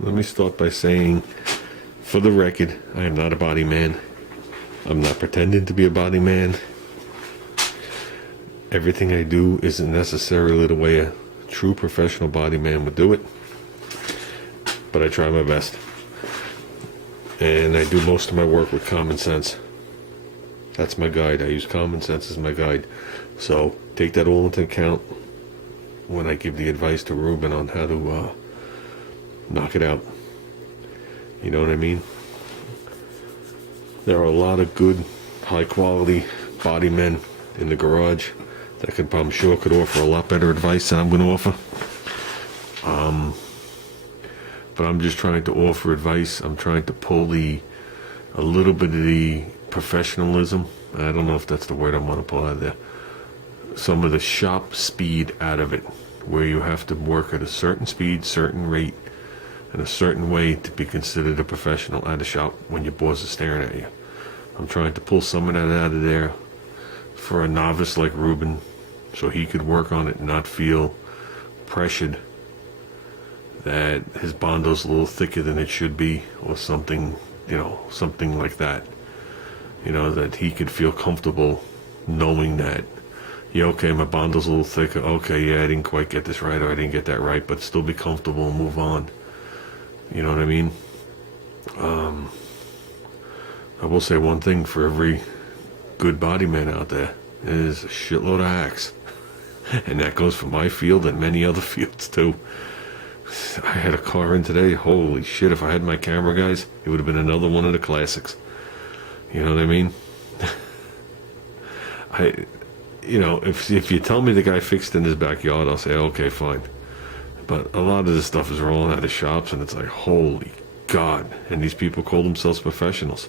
let me start by saying, for the record, I am not a body man. I'm not pretending to be a body man. Everything I do isn't necessarily the way a true professional body man would do it, but I try my best. And I do most of my work with common sense. That's my guide. I use common sense as my guide. So take that all into account when I give the advice to Reuben on how to knock it out. You know what I mean? There are a lot of good, high quality body men in the garage that I'm sure could offer a lot better advice than I'm going to offer. But I'm just trying to offer advice. I'm trying to pull a little bit of the professionalism. I don't know if that's the word I want to pull out of there. Some of the shop speed out of it, where you have to work at a certain speed, certain rate, and a certain way to be considered a professional at a shop when your boss is staring at you. I'm trying to pull some of that out of there for a novice like Reuben, so he could work on it and not feel pressured that his bondo's a little thicker than it should be, or something, something like that. That he could feel comfortable knowing that, yeah, okay, my bondo's a little thicker. Okay, yeah, I didn't quite get this right, or I didn't get that right, but still be comfortable and move on. You know what I mean? I will say one thing for every good body man out there is a shitload of hacks. And that goes for my field and many other fields too. I had a car in today. Holy shit, if I had my camera, guys, it would have been another one of the classics. You know what I mean? If you tell me the guy fixed in his backyard, I'll say, okay, fine. But a lot of this stuff is rolling out of shops, and it's like, holy God. And these people call themselves professionals.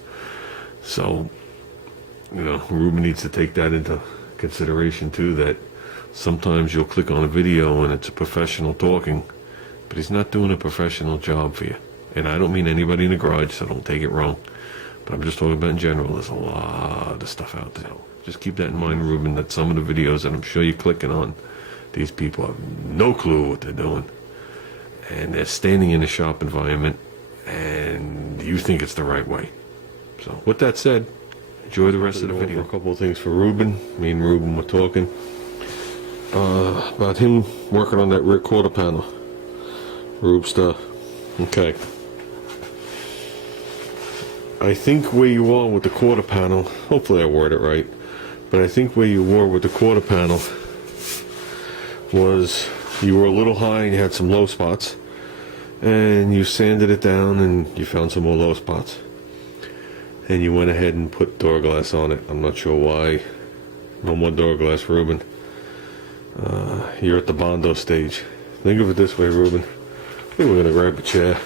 So, Reuben needs to take that into consideration too, that sometimes you'll click on a video and it's a professional talking, but he's not doing a professional job for you. And I don't mean anybody in the garage, so don't take it wrong. But I'm just talking about in general. There's a lot of stuff out there. Just keep that in mind, Reuben, that some of the videos that I'm sure you're clicking on, these people have no clue what they're doing. And they're standing in a shop environment, and you think it's the right way. So with that said, enjoy the rest of the video. A couple of things for Reuben. Me and Reuben were talking about him working on that rear quarter panel. Rube stuff. Okay. I think where you are with the quarter panel, hopefully I word it right, but I think where you were with the quarter panel was you were a little high and you had some low spots, and you sanded it down and you found some more low spots, and you went ahead and put door glass on it. I'm not sure why. No more door glass, Reuben. You're at the Bondo stage. Think of it this way, Reuben. I think we're gonna grab a chair.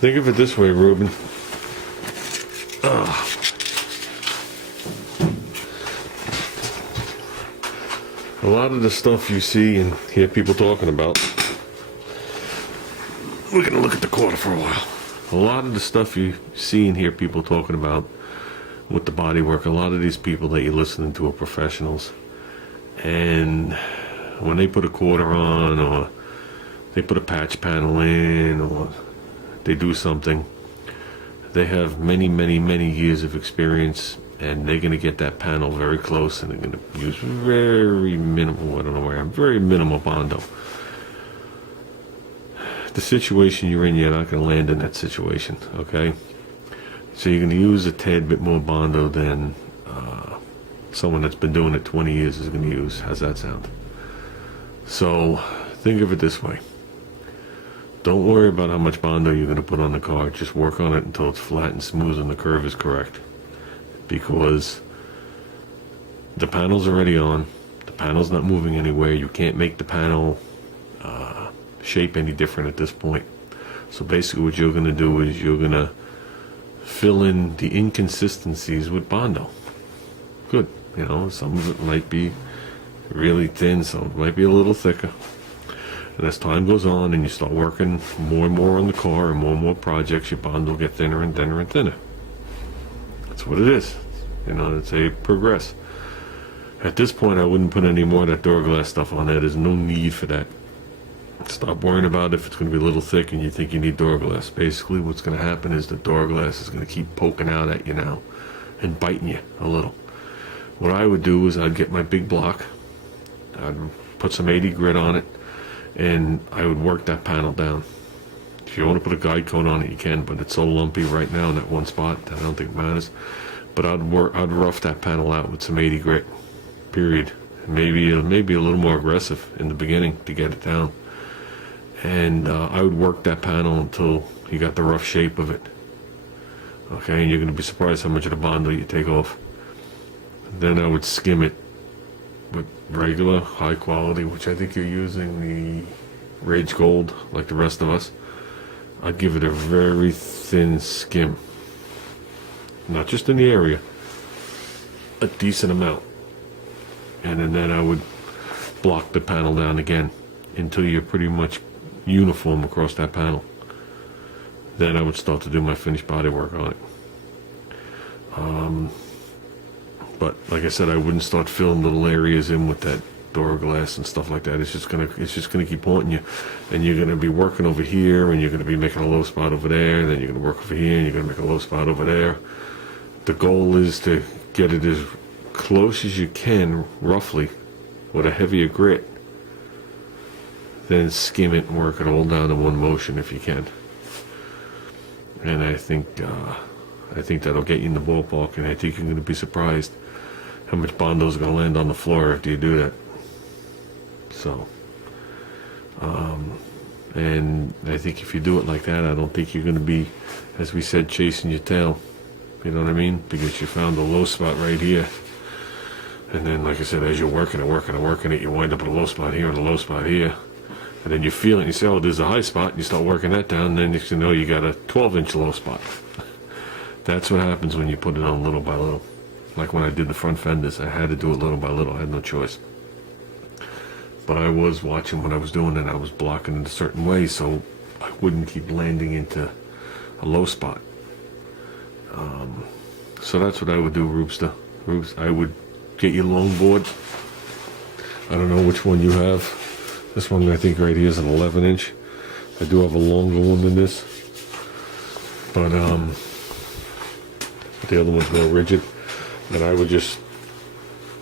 Think of it this way, Reuben. A lot of the stuff you see and hear people talking about, we're going to look at the quarter for a while. A lot of the stuff you see and hear people talking about with the body work, a lot of these people that you're listening to are professionals. And when they put a quarter on, or they put a patch panel in, or they do something, they have many, many, many years of experience, and they're going to get that panel very close, and they're going to use very minimal, very minimal Bondo. The situation you're in, you're not going to land in that situation, okay? So you're going to use a tad bit more Bondo than someone that's been doing it 20 years is going to use. How's that sound? So think of it this way. Don't worry about how much Bondo you're going to put on the car. Just work on it until it's flat and smooth and the curve is correct. Because the panel's already on. The panel's not moving anywhere. You can't make the panel shape any different at this point. So basically what you're going to do is you're going to fill in the inconsistencies with Bondo. Good. Some of it might be really thin, some of it might be a little thicker. And as time goes on and you start working more and more on the car and more projects, your Bondo will get thinner and thinner and thinner. That's what it is. It's a progress. At this point, I wouldn't put any more of that door glass stuff on there. There's no need for that. Stop worrying about if it's going to be a little thick and you think you need door glass. Basically, what's going to happen is the door glass is going to keep poking out at you now and biting you a little. What I would do is I'd get my big block, I'd put some 80 grit on it, and I would work that panel down. If you want to put a guide coat on it, you can, but it's so lumpy right now in that one spot that I don't think it matters. But I'd rough that panel out with some 80 grit, period. Maybe a little more aggressive in the beginning to get it down. And I would work that panel until you got the rough shape of it. Okay, and you're going to be surprised how much of the Bondo you take off. Then I would skim it with regular high quality, which I think you're using the Rage Gold like the rest of us. I'd give it a very thin skim, not just in the area, a decent amount, and then I would block the panel down again until you're pretty much uniform across that panel. Then I would start to do my finished body work on it. But like I said, I wouldn't start filling little areas in with that door glass and stuff like that. It's just gonna keep haunting you, and you're gonna be working over here, and you're gonna be making a low spot over there, and then you're gonna work over here, and you're gonna make a low spot over there. The goal is to get it as close as you can, roughly, with a heavier grit. Then skim it and work it all down in one motion if you can. And I think that'll get you in the ballpark, and I think you're going to be surprised how much Bondo is going to land on the floor after you do that. So, and I think if you do it like that, I don't think you're going to be, as we said, chasing your tail. You know what I mean? Because you found a low spot right here. And then, like I said, as you're working it, you wind up at a low spot here and a low spot here. And then you feel it and you say, oh, there's a high spot. And you start working that down, and then you know you got a 12-inch low spot. That's what happens when you put it on little by little. Like when I did the front fenders, I had to do it little by little. I had no choice. But I was watching what I was doing, and I was blocking it a certain way so I wouldn't keep landing into a low spot. So that's what I would do, Rubes. I would get your longboard. I don't know which one you have. This one I think right here is an 11-inch. I do have a longer one than this, but the other one's more rigid. And I would just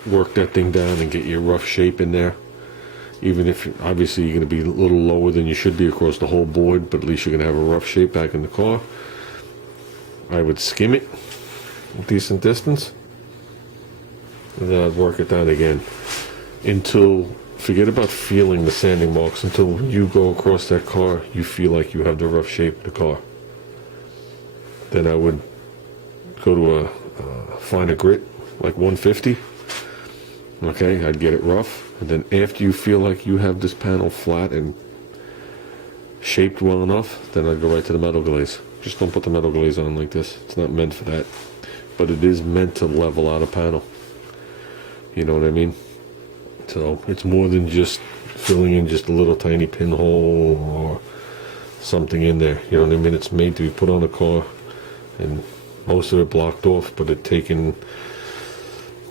work that thing down and get your rough shape in there. Even if obviously you're going to be a little lower than you should be across the whole board, but at least you're going to have a rough shape back in the car. I would skim it a decent distance, and then I'd work it down again until, forget about feeling the sanding marks, until when you go across that car, you feel like you have the rough shape of the car. Then I would go to a finer grit, like 150. Okay, I'd get it rough, and then after you feel like you have this panel flat and shaped well enough, then I'd go right to the metal glaze. Just don't put the metal glaze on like this. It's not meant for that. But it is meant to level out a panel. You know what I mean? So it's more than just filling in just a little tiny pinhole or something in there. You know what I mean? It's made to be put on a car, and most of it blocked off, but it taken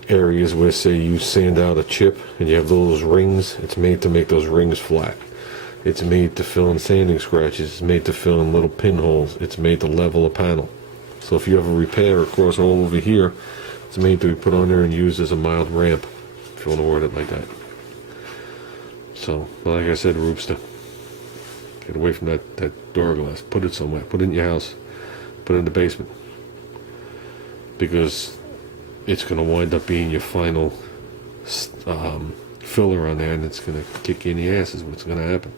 areas where, say, you sand out a chip and you have those rings. It's made to make those rings flat. It's made to fill in sanding scratches. It's made to fill in little pinholes. It's made to level a panel. So if you have a repair across all over here, it's made to be put on there and used as a mild ramp, if you want to word it like that. So, like I said, Rubester, get away from that door glass. Put it somewhere. Put it in your house. Put it in the basement. Because it's going to wind up being your final filler on there, and it's going to kick you in the ass is what's going to happen.